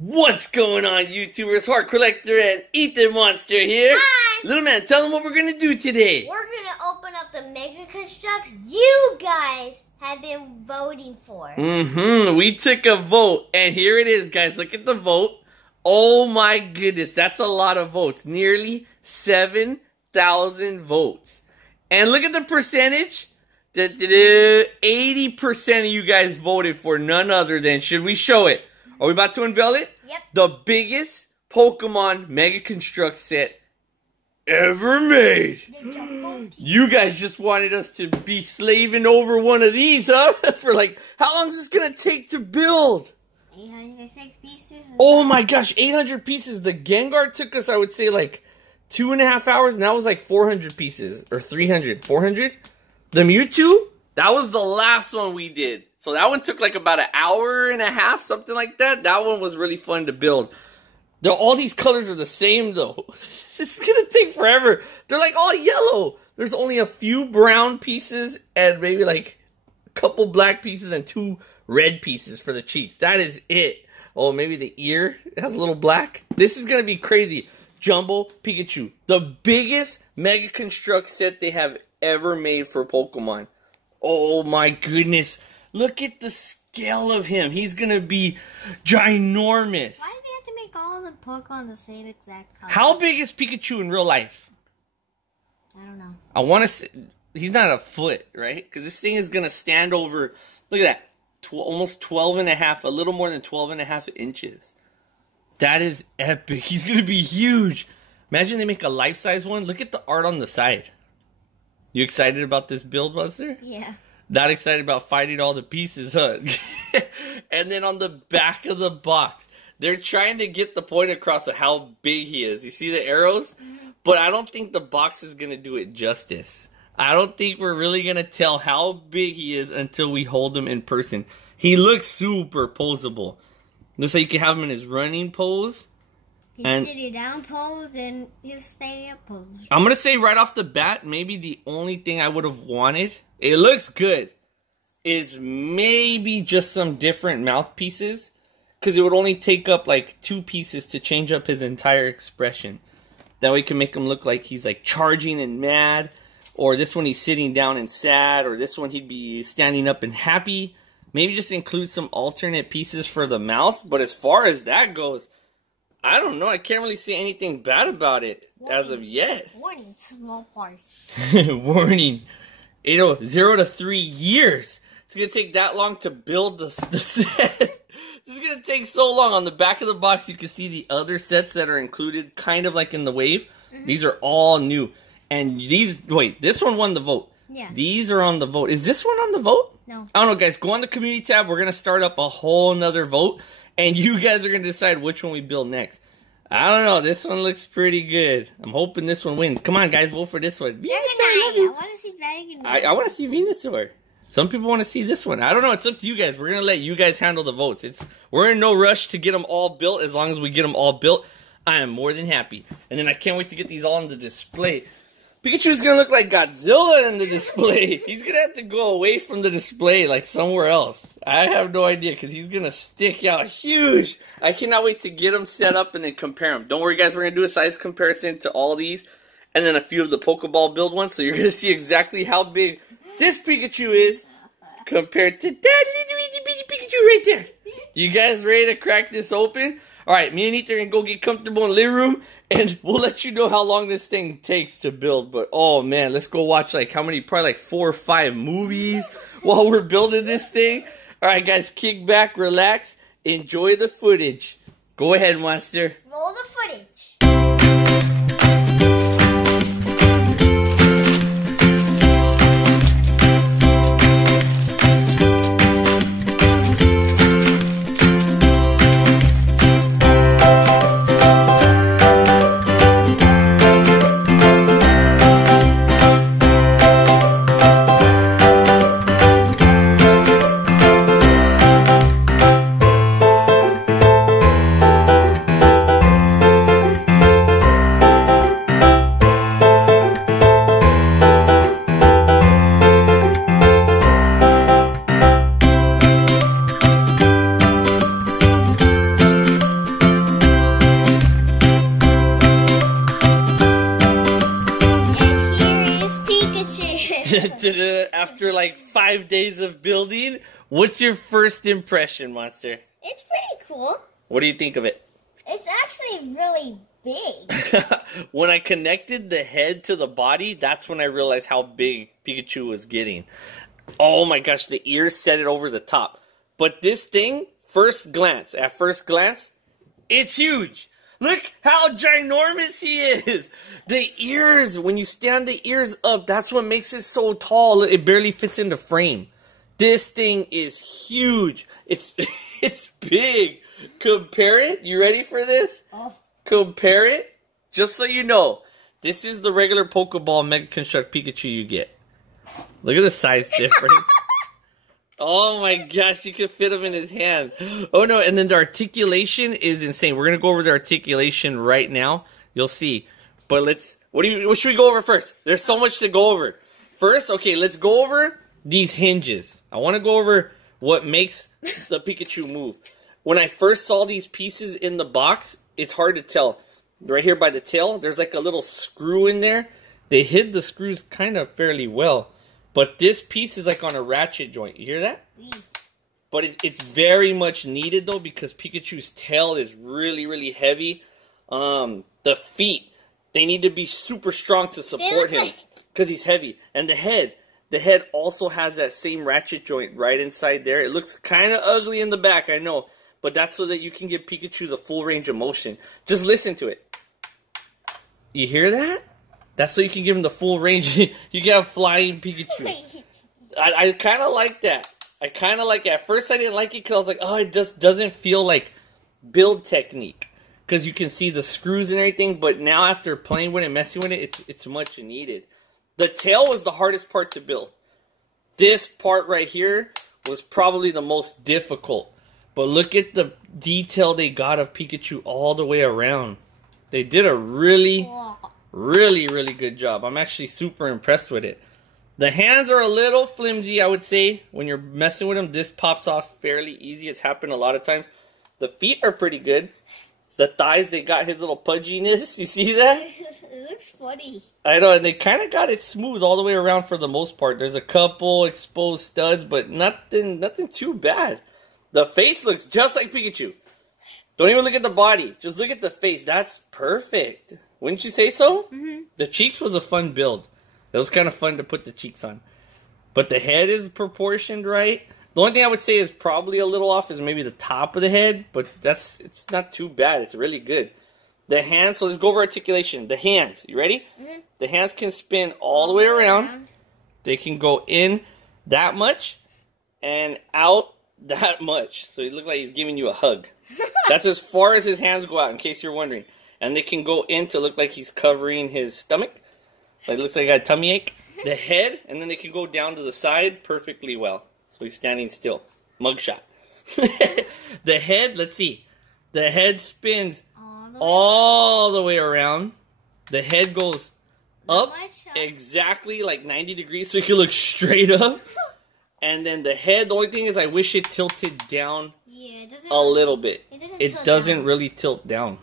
What's going on, YouTubers? Hardcorllector and Ethan Monster here. Hi! Little man, tell them what we're going to do today. We're going to open up the Mega Constructs you guys have been voting for. We took a vote, and here it is, guys. Look at the vote. Oh my goodness, that's a lot of votes. Nearly 7,000 votes. And look at the percentage. 80% of you guys voted for none other than, should we show it? Are we about to unveil it? Yep. The biggest Pokemon Mega Construct set ever made. You guys just wanted us to be slaving over one of these, huh? For like, how long is this going to take to build? 806 pieces. Oh my gosh, 800 pieces. The Gengar took us, I would say, like 2.5 hours. And that was like 400 pieces. Or 300. 400? The Mewtwo? That was the last one we did. So that one took like about 1.5 hours, something like that. That one was really fun to build. All these colors are the same though. It's gonna take forever. They're like all yellow. There's only a few brown pieces and maybe like a couple black pieces and 2 red pieces for the cheeks. That is it. Oh, maybe the ear has a little black. This is gonna be crazy. Jumbo Pikachu. The biggest Mega Construct set they have ever made for Pokemon. Oh my goodness. Look at the scale of him. He's going to be ginormous. Why do they have to make all the Pokemon the same exact color? How big is Pikachu in real life? I don't know. I want to say, he's not a foot, right? Because this thing is going to stand over, look at that, almost 12.5, a little more than 12.5 inches. That is epic. He's going to be huge. Imagine they make a life-size one. Look at the art on the side. You excited about this build, Buster? Yeah. Not excited about fighting all the pieces, huh? And then on the back of the box, they're trying to get the point across of how big he is. You see the arrows? But I don't think the box is going to do it justice. I don't think we're really going to tell how big he is until we hold him in person. He looks super poseable. Looks like you can have him in his running pose. He's sitting down pose and he's standing up pose. I'm going to say right off the bat, maybe the only thing I would have wanted, it looks good, is maybe just some different mouthpieces. Because it would only take up like 2 pieces to change up his entire expression. That way you can make him look like he's like charging and mad. Or this one he's sitting down and sad. Or this one he'd be standing up and happy. Maybe just include some alternate pieces for the mouth. But as far as that goes, I don't know. I can't really see anything bad about it as of yet. Warning, small parts. Warning. 0 to 3 years. It's going to take that long to build the set. This is going to take so long. On the back of the box, you can see the other sets that are included, kind of like in the wave. These are all new. And these, wait, this one won the vote. Yeah. These are on the vote. Is this one on the vote? No. I don't know, guys. Go on the community tab. We're going to start up a whole nother vote. And you guys are going to decide which one we build next. I don't know. This one looks pretty good. I'm hoping this one wins. Come on, guys. Vote for this one. I want to see Dragon. I want to see Venusaur. Some people want to see this one. I don't know. It's up to you guys. We're going to let you guys handle the votes. We're in no rush to get them all built. As long as we get them all built, I am more than happy. And then I can't wait to get these all on the display. Pikachu's going to look like Godzilla in the display. He's going to have to go away from the display like somewhere else. I have no idea because he's going to stick out huge. I cannot wait to get him set up and then compare them. Don't worry, guys. We're going to do a size comparison to all these and then a few of the Pokeball build ones. So you're going to see exactly how big this Pikachu is compared to that little itty bitty Pikachu right there. You guys ready to crack this open? Alright, me and Ethan are going to go get comfortable in the living room, and we'll let you know how long this thing takes to build. But, oh man, let's go watch like how many, probably like 4 or 5 movies while we're building this thing. Alright guys, kick back, relax, enjoy the footage. Go ahead, Monster. Roll the footage. After like 5 days of building, what's your first impression, Monster? It's pretty cool. What do you think of it? It's actually really big. When I connected the head to the body, that's when I realized how big Pikachu was getting. Oh my gosh, the ears set it over the top. But this thing, at first glance, it's huge. Look how ginormous he is. The ears, when you stand the ears up, that's what makes it so tall. It barely fits in the frame. This thing is huge. It's big. Compare it. You ready for this? Oh. Compare it. Just so you know, this is the regular Pokeball Mega Construct Pikachu you get. Look at the size difference. Oh my gosh, you could fit him in his hand. Oh no, and then the articulation is insane. We're gonna go over the articulation right now. You'll see. But what should we go over first? There's so much to go over. First, okay, let's go over these hinges. I want to go over what makes the Pikachu move. When I first saw these pieces in the box, it's hard to tell. Right here by the tail, there's like a little screw in there. They hid the screws kind of fairly well. But this piece is like on a ratchet joint. You hear that? But it's very much needed though, because Pikachu's tail is really, really heavy. The feet, they need to be super strong to support him because he's heavy. And the head also has that same ratchet joint right inside there. It looks kind of ugly in the back, I know. But that's so that you can give Pikachu the full range of motion. Just listen to it. You hear that? That's so you can give him the full range. You can have flying Pikachu. I kind of like that. I kind of like it. At first I didn't like it because I was like, oh, it just doesn't feel like build technique. Because you can see the screws and everything. But now after playing with it, messing with it, it's much needed. The tail was the hardest part to build. This part right here was probably the most difficult. But look at the detail they got of Pikachu all the way around. They did a really good job. I'm actually super impressed with it. The hands are a little flimsy, I would say. When you're messing with them, this pops off fairly easy. It's happened a lot of times. The feet are pretty good. The thighs, they got his little pudginess. You see that? It looks funny. I know, and they kind of got it smooth all the way around for the most part. There's a couple exposed studs, but nothing too bad. The face looks just like Pikachu. Don't even look at the body. Just look at the face. That's perfect. Wouldn't you say so? Mm-hmm. The cheeks was a fun build. It was kind of fun to put the cheeks on. But the head is proportioned right. The only thing I would say is probably a little off is maybe the top of the head. But it's not too bad. It's really good. The hands, so let's go over articulation. The hands, you ready? Mm-hmm. The hands can spin all the way around. They can go in that much and out that much. So he look like he's giving you a hug. That's as far as his hands go out, in case you're wondering. And they can go in to look like he's covering his stomach. Like it looks like he got a tummy ache. The head, and then they can go down to the side perfectly well. So he's standing still. Mugshot. The head, let's see. The head spins all the way around. The head goes up exactly like 90 degrees so you can look straight up. And then the head, the only thing is I wish it tilted down a little bit. It doesn't really tilt down.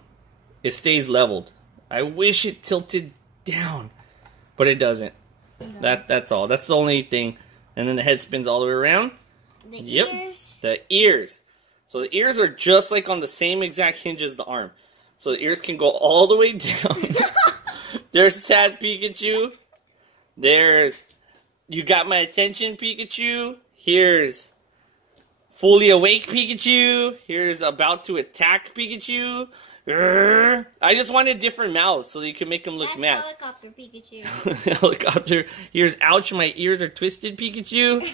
It stays leveled. I wish it tilted down, but it doesn't. No. That's all. That's the only thing. And then the head spins all the way around. Ears. The ears. So the ears are just like on the same exact hinge as the arm. So the ears can go all the way down. There's sad Pikachu. There's you got my attention Pikachu. Here's fully awake Pikachu. Here's about to attack Pikachu. I just wanted different mouths so that you can make them look mad. Helicopter Pikachu. Helicopter. Here's ouch, my ears are twisted Pikachu.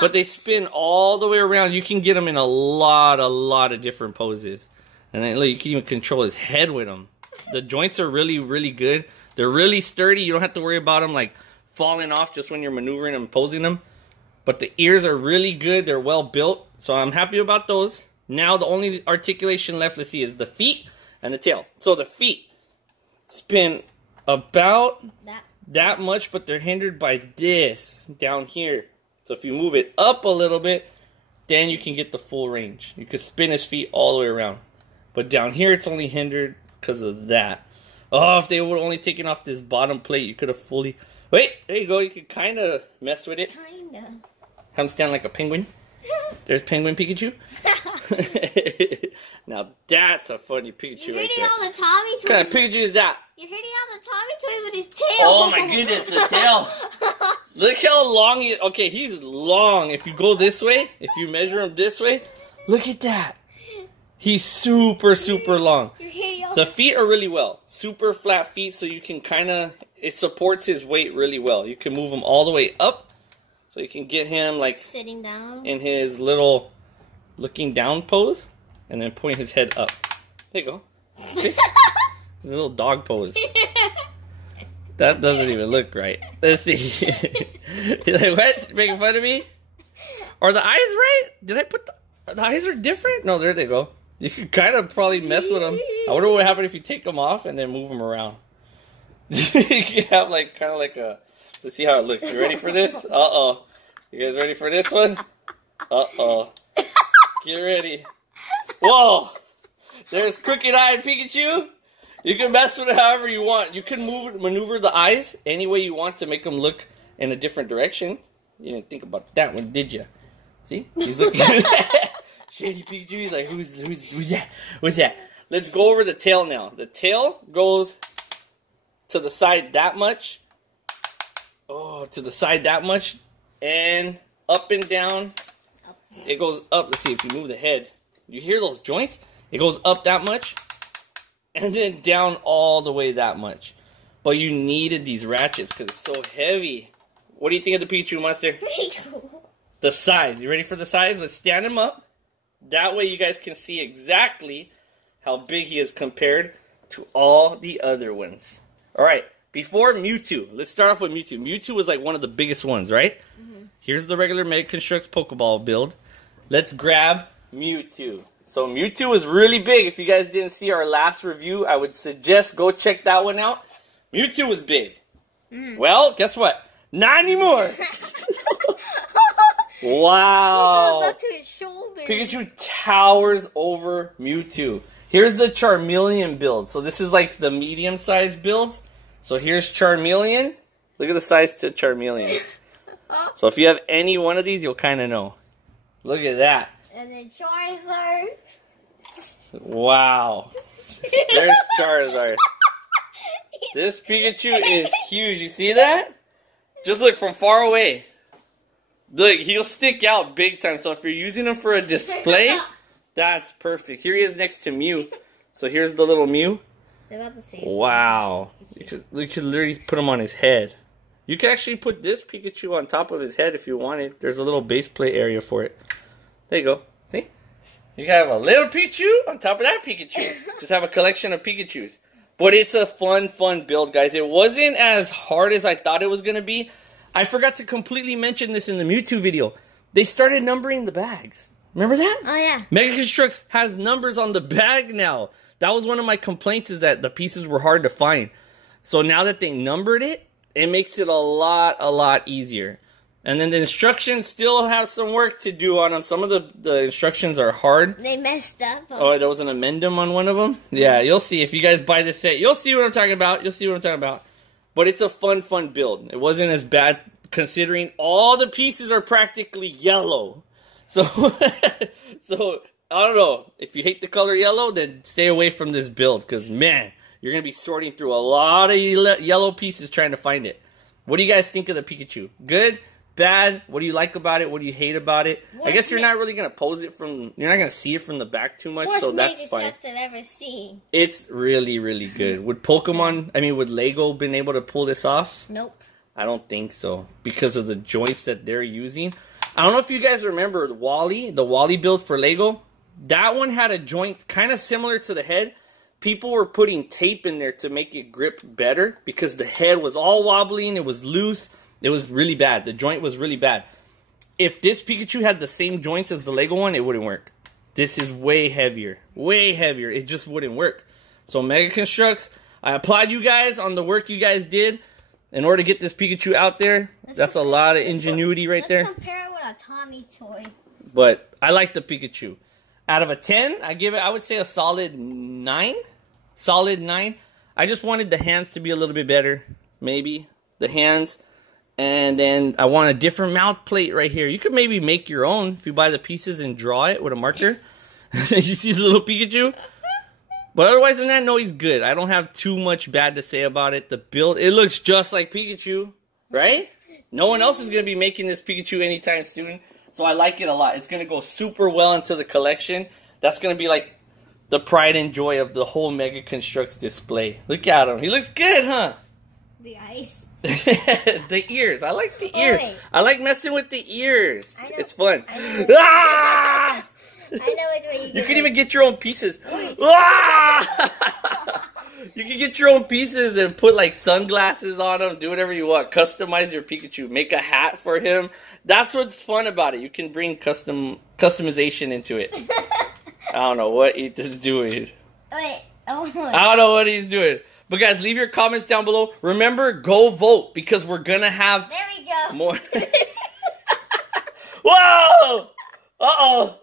But they spin all the way around. You can get them in a lot of different poses. And then look, you can even control his head with them. The joints are really good. They're really sturdy. You don't have to worry about them like falling off just when you're maneuvering and posing them. But the ears are really good. They're well built. So I'm happy about those. Now the only articulation left to see is the feet and the tail. So the feet spin about that much, but they're hindered by this down here. So if you move it up a little bit, then you can get the full range. You could spin his feet all the way around. But down here, it's only hindered because of that. Oh, if they would only taken off this bottom plate, you could have fully Wait, there you go. You can kind of mess with it. Kinda. Comes down like a penguin. There's Penguin Pikachu. Now that's a funny Pikachu You're right hitting there. all the Tommy toys. What kind of Pikachu is that? You're hitting all the Tommy toy with his tail. Oh my goodness, the tail. Look how long he is. Okay, he's long. If you go this way, if you measure him this way, look at that. He's super, super long. You're hitting all The feet are really well. Super flat feet, so you can kind of, it supports his weight really well. You can move him all the way up, so you can get him like sitting down in his little looking down pose, and then point his head up. There you go. See? The little dog pose. That doesn't even look right. Let's see. You're like, what? Making fun of me? Are the eyes right? Did I put the eyes are different? No, there they go. You could kind of probably mess with them. I wonder what would happen if you take them off and then move them around. You can have like kind of like a. Let's see how it looks. You ready for this? Uh-oh. You guys ready for this one? Uh-oh. Get ready. Whoa! There's crooked-eyed Pikachu. You can mess with it however you want. You can maneuver the eyes any way you want to make them look in a different direction. You didn't think about that one, did you? See? He's looking Shady Pikachu. He's like, who's that? What's that? Let's go over the tail now. The tail goes to the side that much. Oh, to the side that much. And up and down. It goes up. Let's see if you move the head. You hear those joints? It goes up that much. And then down all the way that much. But you needed these ratchets because it's so heavy. What do you think of the Pikachu monster? Pretty cool. The size. You ready for the size? Let's stand him up. That way you guys can see exactly how big he is compared to all the other ones. Alright, before Mewtwo. Let's start off with Mewtwo. Mewtwo was like one of the biggest ones, right? Mm-hmm. Here's the regular Mega CONSTRUX Pokeball build. Let's grab Mewtwo. So Mewtwo is really big. If you guys didn't see our last review, I would suggest go check that one out. Mewtwo was big. Well, guess what? Not anymore. Wow. He goes up to his shoulder. Pikachu towers over Mewtwo. Here's the Charmeleon build. So this is like the medium-sized builds. So here's Charmeleon. Look at the size to Charmeleon. So if you have any one of these, you'll kind of know. Look at that. And then Charizard. Wow. There's Charizard. This Pikachu is huge. You see that? Just look from far away. Look, he'll stick out big time. So if you're using him for a display, that's perfect. Here he is next to Mew. So here's the little Mew. They're about to say Wow. You could literally put him on his head. You could actually put this Pikachu on top of his head if you wanted. There's a little base plate area for it. There you go. See? You have a little Pikachu on top of that Pikachu. Just have a collection of Pikachus. But it's a fun build, guys. It wasn't as hard as I thought it was going to be. I forgot to completely mention this in the Mewtwo video. They started numbering the bags. Remember that? Oh, yeah. Mega CONSTRUX has numbers on the bag now. That was one of my complaints, is that the pieces were hard to find. So now that they numbered it, it makes it a lot easier. And then the instructions still have some work to do on them. Some of the instructions are hard. They messed up. Oh, there was an addendum on one of them? Yeah, you'll see. If you guys buy this set, you'll see what I'm talking about. You'll see what I'm talking about. But it's a fun build. It wasn't as bad considering all the pieces are practically yellow. So, so I don't know. If you hate the color yellow, then stay away from this build. Because, man, you're going to be sorting through a lot of yellow pieces trying to find it. What do you guys think of the Pikachu? Good? Bad? What do you like about it? What do you hate about it? I guess you're not really going to pose it from... You're not going to see it from the back too much, so that's fine. Worst I've ever seen. It's really good. Would Pokemon... I mean, would Lego been able to pull this off? Nope. I don't think so. Because of the joints that they're using. I don't know if you guys remember the Wally build for Lego. That one had a joint kind of similar to the head. People were putting tape in there to make it grip better. Because the head was all wobbly and it was loose. It was really bad. The joint was really bad. If this Pikachu had the same joints as the Lego one, it wouldn't work. This is way heavier. Way heavier. It just wouldn't work. So Mega CONSTRUX, I applaud you guys on the work you guys did in order to get this Pikachu out there. That's a lot of ingenuity right there. Let's compare it with a Tommy toy. But I like the Pikachu. Out of a 10, I would say a solid 9. Solid 9. I just wanted the hands to be a little bit better. Maybe. the hands. And then I want a different mouth plate right here. You could maybe make your own if you buy the pieces and draw it with a marker. You see the little Pikachu? But otherwise than that, no, he's good. I don't have too much bad to say about it. The build, it looks just like Pikachu, right? No one else is going to be making this Pikachu anytime soon. So I like it a lot. It's going to go super well into the collection. That's going to be like the pride and joy of the whole Mega Construx display. Look at him. He looks good, huh? The eyes. The ears. I like the ears. Wait. I like messing with the ears. I know. It's fun. I know. Ah! I know which way You can even get your own pieces. Ah! You can get your own pieces and put like sunglasses on them. Do whatever you want. Customize your Pikachu. Make a hat for him. That's what's fun about it. You can bring customization into it. I don't know what Ethan's doing. Wait. Oh my. I don't know what he's doing. But guys, leave your comments down below. Remember, go vote because we're going to have There we go. more. Whoa! Uh-oh.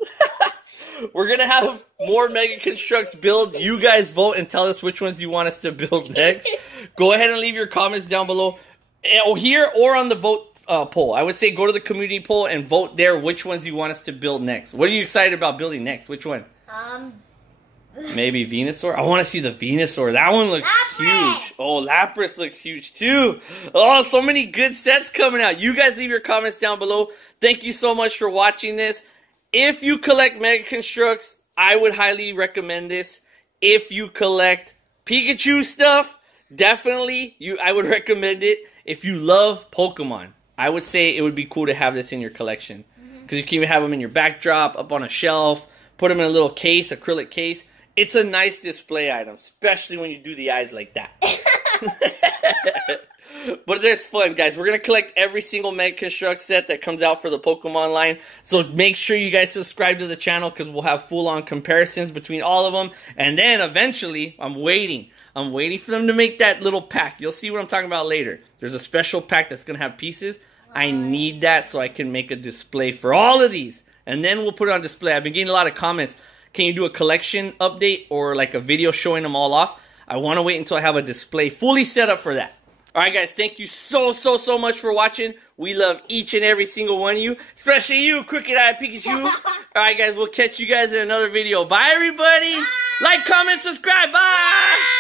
We're going to have more Mega Construx build. You guys vote and tell us which ones you want us to build next. Go ahead and leave your comments down below. Here or on the vote poll. I would say go to the community poll and vote there which ones you want us to build next. What are you excited about building next? Which one? Maybe Venusaur? I want to see the Venusaur. That one looks huge. Oh, Lapras looks huge too. Oh, so many good sets coming out. You guys leave your comments down below. Thank you so much for watching this. If you collect Mega Construx, I would highly recommend this. If you collect Pikachu stuff, definitely I would recommend it. If you love Pokemon, I would say it would be cool to have this in your collection. Because you can even have them in your backdrop, up on a shelf, put them in a little case, acrylic case. It's a nice display item, especially when you do the eyes like that. But it's fun, guys. We're going to collect every single Mega Construx set that comes out for the Pokemon line. So make sure you guys subscribe to the channel because we'll have full-on comparisons between all of them. And then eventually, I'm waiting for them to make that little pack. You'll see what I'm talking about later. There's a special pack that's going to have pieces. I need that so I can make a display for all of these. And then we'll put it on display. I've been getting a lot of comments. Can you do a collection update or like a video showing them all off? I want to wait until I have a display fully set up for that. Alright guys, thank you so much for watching. We love each and every single one of you. Especially you, Crooked-Eyed Pikachu. Alright guys, we'll catch you guys in another video. Bye everybody. Bye. Like, comment, subscribe. Bye. Bye.